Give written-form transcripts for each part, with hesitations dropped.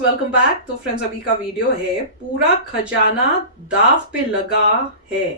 Welcome back. तो friends, अभी का वीडियो है पूरा खजाना दाव पे लगा है।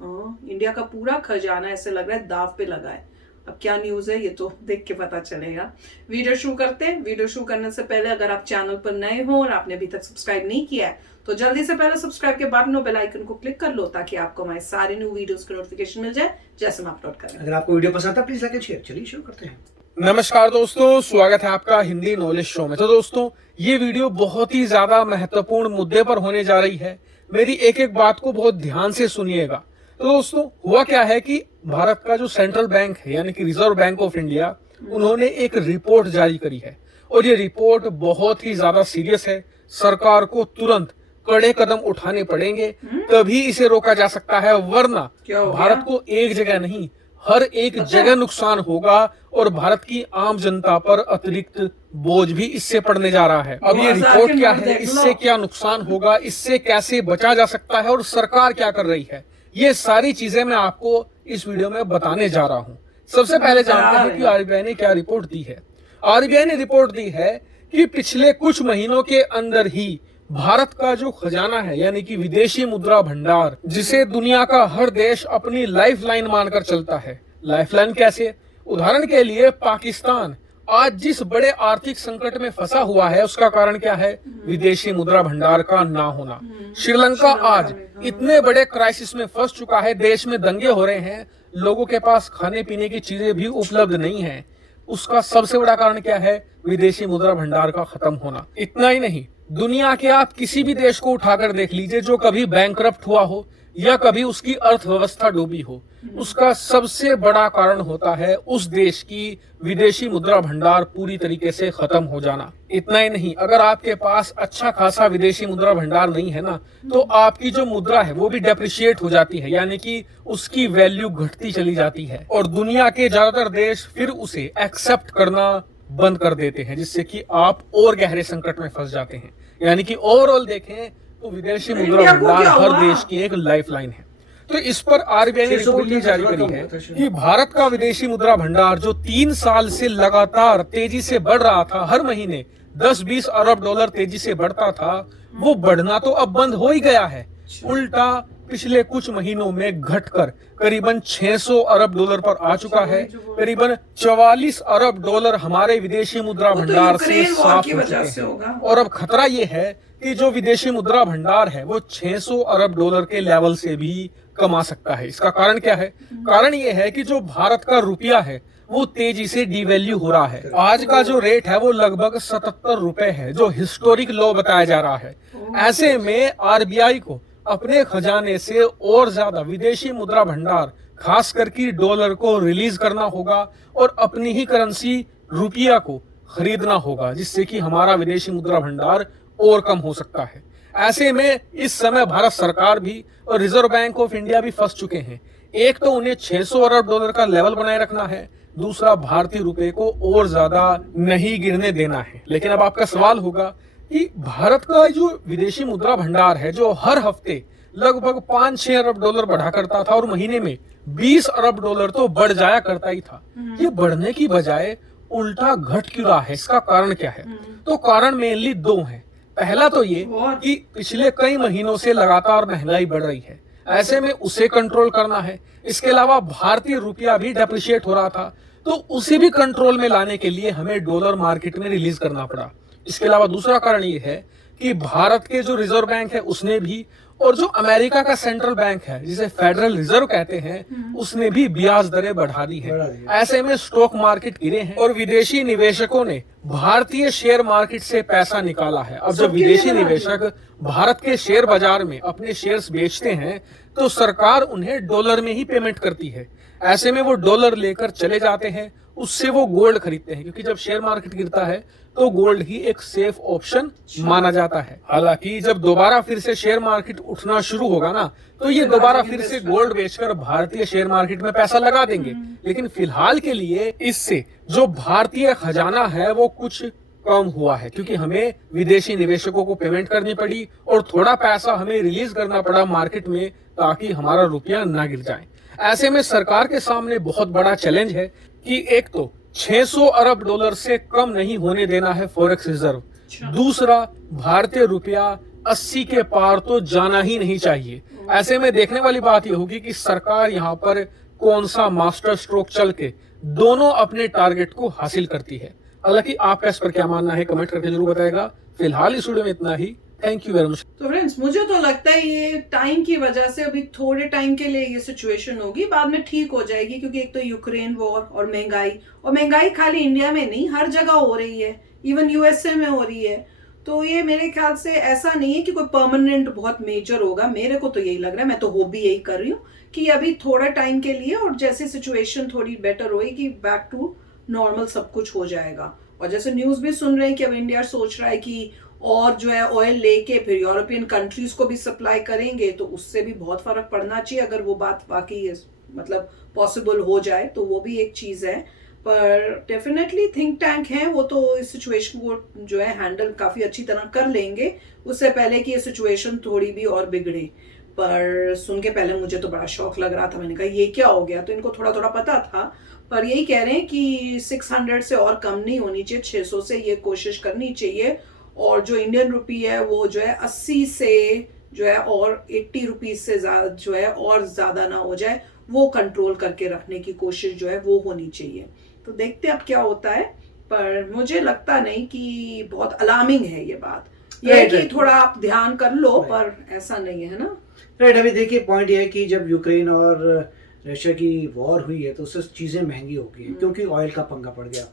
इंडिया का पूरा खजाना ऐसे लग रहा है दाव पे लगा है। अब क्या न्यूज है ये तो देख के पता चलेगा। वीडियो शुरू करते हैं। वीडियो शुरू करने से पहले अगर आप चैनल पर नए हो और आपने अभी तक सब्सक्राइब नहीं किया है तो जल्दी से पहले सब्सक्राइब के बटन और बेल आइकन को क्लिक कर लो ताकि आपको हमारे सारे न्यू वीडियोस की नोटिफिकेशन मिल जाए जैसे हम अपलोड करें। अगर आपको वीडियो पसंद है प्लीज लाइक एंड शेयर। चलिए शुरू करते हैं। नमस्कार दोस्तों, स्वागत है आपका हिंदी नॉलेज शो में। तो दोस्तों, ये वीडियो बहुत ही ज्यादा महत्वपूर्ण मुद्दे पर होने जा रही है। मेरी एक एक बात को बहुत ध्यान से सुनिएगा। तो दोस्तों, हुआ क्या है कि भारत का जो सेंट्रल बैंक है यानी कि रिजर्व बैंक ऑफ इंडिया, उन्होंने एक रिपोर्ट जारी करी है और ये रिपोर्ट बहुत ही ज्यादा सीरियस है। सरकार को तुरंत कड़े कदम उठाने पड़ेंगे, तभी इसे रोका जा सकता है, वरना भारत को एक जगह नहीं हर एक जगह नुकसान होगा और भारत की आम जनता पर अतिरिक्त बोझ भी इससे पड़ने जा रहा है। अब ये रिपोर्ट क्या है, इससे क्या नुकसान होगा, इससे कैसे बचा जा सकता है और सरकार क्या कर रही है, ये सारी चीजें मैं आपको इस वीडियो में बताने जा रहा हूं। सबसे पहले जानते हैं कि आरबीआई ने क्या रिपोर्ट दी है। आरबीआई ने रिपोर्ट दी है कि पिछले कुछ महीनों के अंदर ही भारत का जो खजाना है यानी कि विदेशी मुद्रा भंडार, जिसे दुनिया का हर देश अपनी लाइफलाइन मानकर चलता है। लाइफलाइन कैसे? उदाहरण के लिए पाकिस्तान आज जिस बड़े आर्थिक संकट में फंसा हुआ है उसका कारण क्या है? विदेशी मुद्रा भंडार का ना होना। श्रीलंका आज इतने बड़े क्राइसिस में फंस चुका है, देश में दंगे हो रहे हैं, लोगों के पास खाने पीने की चीजें भी उपलब्ध नहीं है। उसका सबसे बड़ा कारण क्या है? विदेशी मुद्रा भंडार का खत्म होना। इतना ही नहीं, दुनिया के आप किसी भी देश को उठाकर देख लीजिए जो कभी बैंकरप्ट हुआ हो या कभी उसकी अर्थव्यवस्था डूबी हो, उसका सबसे बड़ा कारण होता है उस देश की विदेशी मुद्रा भंडार पूरी तरीके से खत्म हो जाना। इतना ही नहीं, अगर आपके पास अच्छा खासा विदेशी मुद्रा भंडार नहीं है ना, तो आपकी जो मुद्रा है वो भी डेप्रिशिएट हो जाती है, यानी कि उसकी वैल्यू घटती चली जाती है और दुनिया के ज्यादातर देश फिर उसे एक्सेप्ट करना बंद कर देते हैं, जिससे कि आप और गहरे संकट में फंस जाते हैं। यानी कि ओवरऑल देखें तो विदेशी मुद्रा भंडार हर देश की एक लाइफलाइन है। तो इस पर आरबीआई ने रिपोर्ट ये जारी करी है कि भारत का विदेशी मुद्रा भंडार जो 3 साल से लगातार तेजी से बढ़ रहा था, हर महीने 10-20 अरब डॉलर तेजी से बढ़ता था, वो बढ़ना तो अब बंद हो ही गया है। उल्टा पिछले कुछ महीनों में घटकर करीबन 600 अरब डॉलर पर आ चुका है। करीबन 44 अरब डॉलर हमारे विदेशी मुद्रा भंडार से साफ हो चुके हैं और अब खतरा ये है कि जो विदेशी मुद्रा भंडार है वो 600 अरब डॉलर के लेवल से भी कम आ सकता है। इसका कारण क्या है? कारण ये है कि जो भारत का रुपया है वो तेजी से डिवैल्यू हो रहा है। आज का जो रेट है वो लगभग 77 रुपए है, जो हिस्टोरिक लो बताया जा रहा है। ऐसे में आरबीआई को अपने खजाने से और ज्यादा विदेशी मुद्रा भंडार खास करके डॉलर को रिलीज करना होगा और अपनी ही करेंसी रुपया को खरीदना होगा, जिससे कि हमारा विदेशी मुद्रा भंडार और कम हो सकता है। ऐसे में इस समय भारत सरकार भी और रिजर्व बैंक ऑफ इंडिया भी फंस चुके हैं। एक तो उन्हें 600 अरब डॉलर का लेवल बनाए रखना है, दूसरा भारतीय रुपए को और ज्यादा नहीं गिरने देना है। लेकिन अब आपका सवाल होगा कि भारत का जो विदेशी मुद्रा भंडार है, जो हर हफ्ते लगभग 5-6 अरब डॉलर बढ़ा करता था और महीने में 20 अरब डॉलर तो बढ़ जाया करता ही था, ये बढ़ने की बजाय उल्टा घट क्यों रहा है? इसका कारण क्या है? तो कारण मेनली 2 हैं। पहला तो ये कि पिछले कई महीनों से लगातार महंगाई बढ़ रही है, ऐसे में उसे कंट्रोल करना है। इसके अलावा भारतीय रुपया भी डेप्रिशिएट हो रहा था, तो उसे भी कंट्रोल में लाने के लिए हमें डॉलर मार्केट में रिलीज करना पड़ा। इसके अलावा दूसरा कारण ये है कि भारत के जो रिजर्व बैंक है उसने भी, और जो अमेरिका का सेंट्रल बैंक है जिसे फेडरल रिजर्व कहते हैं, उसने भी ब्याज दरें बढ़ा दी है। ऐसे में स्टॉक मार्केट गिरे हैं और विदेशी निवेशकों ने भारतीय शेयर मार्केट से पैसा निकाला है। अब जब विदेशी निवेशक भारत के शेयर बाजार में अपने शेयर्स बेचते हैं तो सरकार उन्हें डॉलर में ही पेमेंट करती है। ऐसे में वो डॉलर लेकर चले जाते हैं, उससे वो गोल्ड खरीदते हैं, क्योंकि जब शेयर मार्केट गिरता है तो गोल्ड ही एक सेफ ऑप्शन माना जाता है। हालांकि जब दोबारा फिर से शेयर मार्केट उठना शुरू होगा ना, तो ये दोबारा फिर से गोल्ड बेचकर भारतीय शेयर मार्केट में पैसा लगा देंगे। लेकिन फिलहाल के लिए इससे जो भारतीय खजाना है वो कुछ कम हुआ है, क्योंकि हमें विदेशी निवेशकों को पेमेंट करनी पड़ी और थोड़ा पैसा हमें रिलीज करना पड़ा मार्केट में, ताकि हमारा रुपया ना गिर जाए। ऐसे में सरकार के सामने बहुत बड़ा चैलेंज है कि एक तो 600 अरब डॉलर से कम नहीं होने देना है फॉरेक्स रिजर्व, अच्छा। दूसरा, भारतीय रुपया 80 के पार तो जाना ही नहीं चाहिए। ऐसे में देखने वाली बात यह होगी कि सरकार यहाँ पर कौन सा मास्टर स्ट्रोक चल के दोनों अपने टारगेट को हासिल करती है। हालांकि आपका इस पर क्या मानना है कमेंट करके जरूर बताएगा। फिलहाल इस वीडियो में इतना ही। Thank you very much. तो फ्रेंड्स, मुझे तो लगता है ये टाइम की वजह से अभी थोड़े टाइम के लिए ये सिचुएशन होगी, बाद में ठीक हो जाएगी, क्योंकि एक तो यूक्रेन वॉर और महंगाई खाली इंडिया में नहीं, हर जगह हो रही है, इवन यूएसए में हो रही है। तो ये मेरे ख्याल से ऐसा नहीं है कि कोई परमानेंट बहुत मेजर होगा। मेरे को तो यही लग रहा है, मैं तो होप भी यही कर रही हूँ कि अभी थोड़ा टाइम के लिए, और जैसे सिचुएशन थोड़ी बेटर होगी, बैक टू नॉर्मल सब कुछ हो जाएगा। और जैसे न्यूज भी सुन रहे हैं कि अब इंडिया सोच रहा है कि और जो है ऑयल लेके फिर यूरोपियन कंट्रीज को भी सप्लाई करेंगे, तो उससे भी बहुत फर्क पड़ना चाहिए। अगर वो बात बाकी मतलब पॉसिबल हो जाए तो वो भी एक चीज है। पर डेफिनेटली थिंक टैंक है, वो तो इस सिचुएशन को जो है हैंडल काफी अच्छी तरह कर लेंगे, उससे पहले कि ये सिचुएशन थोड़ी भी और बिगड़े। पर सुन के पहले मुझे तो बड़ा शौक लग रहा था, मैंने कहा ये क्या हो गया। तो इनको थोड़ा थोड़ा पता था, पर यही कह रहे हैं कि 600 से और कम नहीं होनी चाहिए, 600 से ये कोशिश करनी चाहिए। और जो इंडियन रुपी है वो जो है 80 से जो है और 80 रुपीज से ज्यादा जो है और ज्यादा ना हो जाए, वो कंट्रोल करके रखने की कोशिश जो है वो होनी चाहिए। तो देखते हैं अब क्या होता है, पर मुझे लगता नहीं कि बहुत अलार्मिंग है ये बात। ये है कि थोड़ा आप ध्यान कर लो, पर ऐसा नहीं है ना। राइट। अभी देखिए पॉइंट ये है कि जब यूक्रेन और रशिया की वॉर हुई है तो उससे चीज़ें महंगी हो गई, क्योंकि ऑयल का पंगा पड़ गया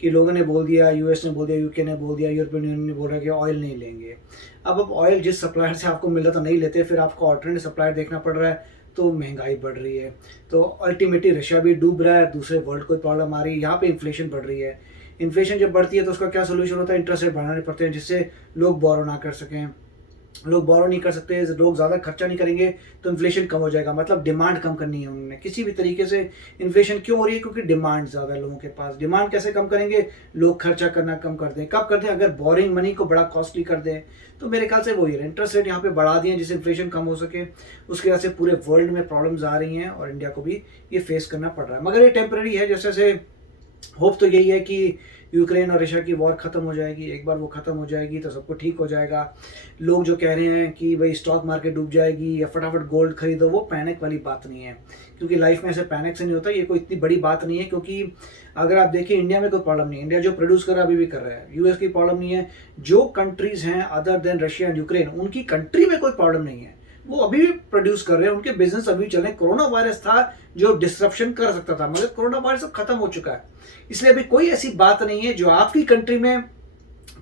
कि लोगों ने बोल दिया, यूएस ने बोल दिया, यूके ने बोल दिया, यूरोपियन यूनियन ने बोल रहा कि ऑयल नहीं लेंगे। अब ऑयल जिस सप्लायर से आपको मिल रहा था नहीं लेते, फिर आपको ऑल्टरनेटिव सप्लायर देखना पड़ रहा है, तो महंगाई बढ़ रही है। तो अल्टीमेटली रशिया भी डूब रहा है, दूसरे वर्ल्ड को प्रॉब्लम आ रही है, यहाँ पे इन्फ्लेशन बढ़ रही है। इन्फ्लेशन जब बढ़ती है तो उसका क्या सोल्यूशन होता है? इंटरेस्ट रेट बढ़ाने पड़ते हैं, जिससे लोग बोरो ना कर सकें। लोग बोरो नहीं कर सकते, लोग ज़्यादा खर्चा नहीं करेंगे तो इन्फ्लेशन कम हो जाएगा। मतलब डिमांड कम करनी है उन्होंने किसी भी तरीके से। इन्फ्लेशन क्यों हो रही है? क्योंकि डिमांड ज़्यादा है लोगों के पास। डिमांड कैसे कम करेंगे? लोग खर्चा करना कम कर दें। कब कर दें? अगर बोरिंग मनी को बड़ा कॉस्टली कर दें। तो मेरे ख्याल से वो ये इंटरेस्ट रेट यहाँ पे बढ़ा दिए जिससे इन्फ्लेशन कम हो सके। उसकी वजह से पूरे वर्ल्ड में प्रॉब्लम्स आ रही हैं और इंडिया को भी ये फेस करना पड़ रहा है। मगर ये टेम्पररी है। जैसे जैसे होप तो यही है कि यूक्रेन और रशिया की वॉर खत्म हो जाएगी। एक बार वो खत्म हो जाएगी तो सब कुछ ठीक हो जाएगा। लोग जो कह रहे हैं कि भाई स्टॉक मार्केट डूब जाएगी या फटाफट गोल्ड खरीदो, वो पैनिक वाली बात नहीं है, क्योंकि लाइफ में ऐसे पैनिक से नहीं होता। ये कोई इतनी बड़ी बात नहीं है, क्योंकि अगर आप देखिए इंडिया में कोई प्रॉब्लम नहीं है। इंडिया जो प्रोड्यूस कर रहा है अभी भी कर रहा है। यूएस की प्रॉब्लम नहीं है। जो कंट्रीज हैं other than Russia and Ukraine, उनकी कंट्री में कोई प्रॉब्लम नहीं है, वो अभी भी प्रोड्यूस कर रहे हैं, उनके बिजनेस अभी चल रहे हैं। कोरोना वायरस था जो डिस्ट्रप्शन कर सकता था, मगर कोरोना वायरस अब खत्म हो चुका है। इसलिए अभी कोई ऐसी बात नहीं है जो आपकी कंट्री में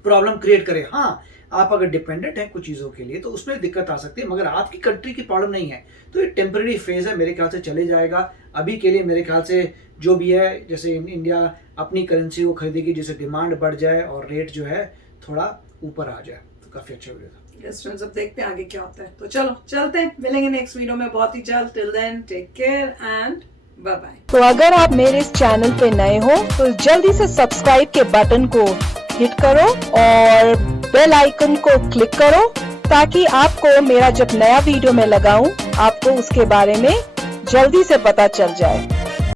प्रॉब्लम क्रिएट करे। हाँ, आप अगर डिपेंडेंट हैं कुछ चीज़ों के लिए तो उसमें दिक्कत आ सकती है, मगर आपकी कंट्री की प्रॉब्लम नहीं है। तो ये टेम्पररी फेज है, मेरे ख्याल से चले जाएगा। अभी के लिए मेरे ख्याल से जो भी है, जैसे इंडिया अपनी करेंसी को खरीदेगी जिससे डिमांड बढ़ जाए और रेट जो है थोड़ा ऊपर आ जाए, तो काफ़ी अच्छा वीडियो था। यस फ्रेंड्स, अब देखते हैं आगे क्या होता है। तो चलो चलते हैं, मिलेंगे नेक्स्ट वीडियो में बहुत ही जल्द। Till then take care and bye bye. तो अगर आप मेरे इस चैनल पे नए हो तो जल्दी से सब्सक्राइब के बटन को हिट करो और बेल आइकन को क्लिक करो, ताकि आपको मेरा जब नया वीडियो मैं लगाऊं आपको उसके बारे में जल्दी से पता चल जाए।